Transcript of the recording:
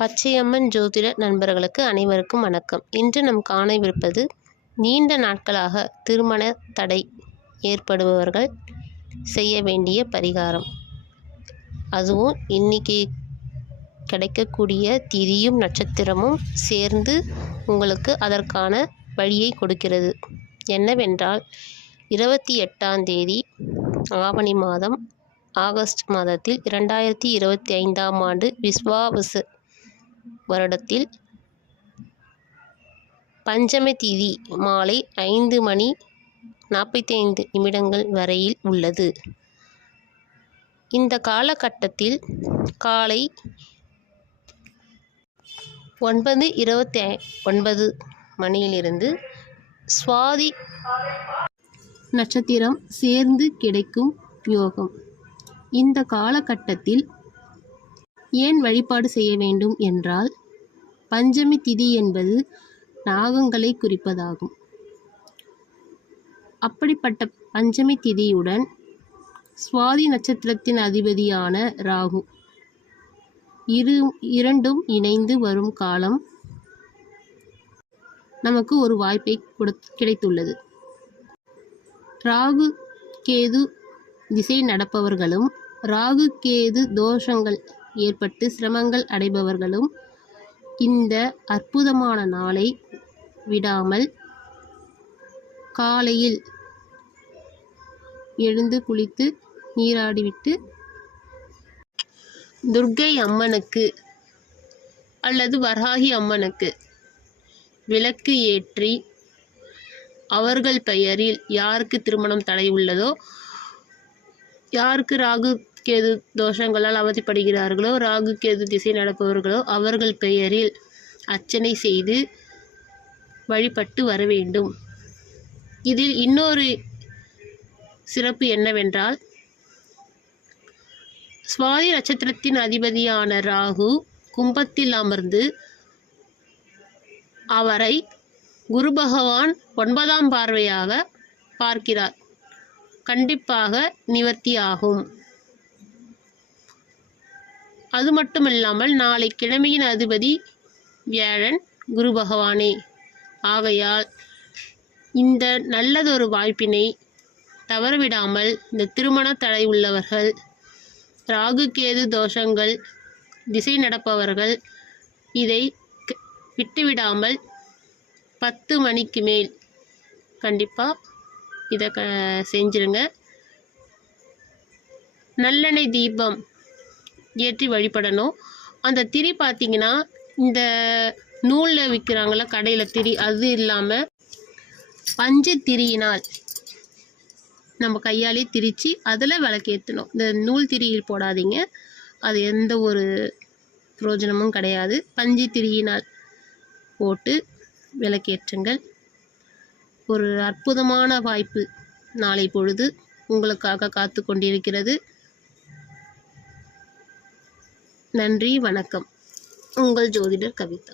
பச்சையம்மன் ஜோதிட நண்பர்களுக்கு அனைவருக்கும் வணக்கம். இன்று நாம் காணவிருப்பது நீண்ட நாட்களாக திருமண தடை ஏற்படுபவர்கள் செய்ய வேண்டிய பரிகாரம். அதுவும் இன்னைக்கு கிடைக்கக்கூடிய திதியும் நட்சத்திரமும் சேர்ந்து உங்களுக்கு அதற்கான வழியை கொடுக்கிறது. என்னவென்றால் 28ஆம் தேதி ஆவணி மாதம் ஆகஸ்ட் மாதத்தில் 2025ஆம் ஆண்டு விஸ்வாவசு வருடத்தில் பஞ்சமி திதி மாலை 5:45 வரையில் உள்ளது. இந்த காலகட்டத்தில் காலை 9:29 மணியிலிருந்து சுவாதி நட்சத்திரம் சேர்ந்து கிடைக்கும் யோகம். இந்த காலகட்டத்தில் ஏன் வழிபாடு செய்ய வேண்டும் என்றால், பஞ்சமி திதி என்பது நாகங்களை குறிப்பதாகும். அப்படிப்பட்ட பஞ்சமி திதியுடன் சுவாதி நட்சத்திரத்தின் அதிபதியான ராகு இரண்டும் இணைந்து வரும் காலம் நமக்கு ஒரு வாய்ப்பை கிடைத்துள்ளது. ராகு கேது திசை நடப்பவர்களும் ராகு கேது தோஷங்கள் ஏற்பட்டு சிரமங்கள் அடைபவர்களும் இந்த அற்புதமான நாளை விடாமல் காலையில் எழுந்து குளித்து நீராடிவிட்டு துர்க்கை அம்மனுக்கு அல்லது வராகி அம்மனுக்கு விளக்கு ஏற்றி அவர்கள் பெயரில் யாருக்கு திருமணம் தடை உள்ளதோ, யாருக்கு ராகு கேது தோஷங்களால் அவதிப்படுகிறார்களோ, ராகு கேது திசை நடப்பவர்களோ அவர்கள் பெயரில் அர்ச்சனை செய்து வழிபட்டு வர வேண்டும். இதில் இன்னொரு சிறப்பு என்னவென்றால், சுவாதி நட்சத்திரத்தின் அதிபதியான ராகு கும்பத்தில் அமர்ந்து அவரை குரு பகவான் 9ஆம் பார்வையாக பார்க்கிறார். கண்டிப்பாக நிவர்த்தி ஆகும். அது மட்டுமில்லாமல் நாளை கிழமையின் அதிபதி வியாழன் குரு பகவானே. ஆகையால் இந்த நல்லதொரு வாய்ப்பினை தவறவிடாமல் இந்த திருமண தடை உள்ளவர்கள், ராகு கேது தோஷங்கள் திசை நடப்பவர்கள் இதை விட்டுவிடாமல் 10 மணிக்கு மேல் கண்டிப்பாக இதை செஞ்சிருங்க. நல்லெண்ணெய் தீபம் ஏற்றி வழிபடணும். அந்த திரி பார்த்திங்கன்னா, இந்த நூலில் விற்கிறாங்கள கடையில் திரி, அது இல்லாமல் பஞ்சு திரியினால் நம்ம கையாலே திரித்து அதில் விளக்கேற்றணும். இந்த நூல் திரியில் போடாதீங்க, அது எந்த ஒரு பிரயோஜனமும் கிடையாது. பஞ்சு திரியினால் போட்டு விளக்கேற்றுங்கள். ஒரு அற்புதமான வாய்ப்பு நாளை பொழுது உங்களுக்காக காத்து கொண்டிருக்கிறது. நன்றி, வணக்கம். உங்கள் ஜோதிடர் கவிதா.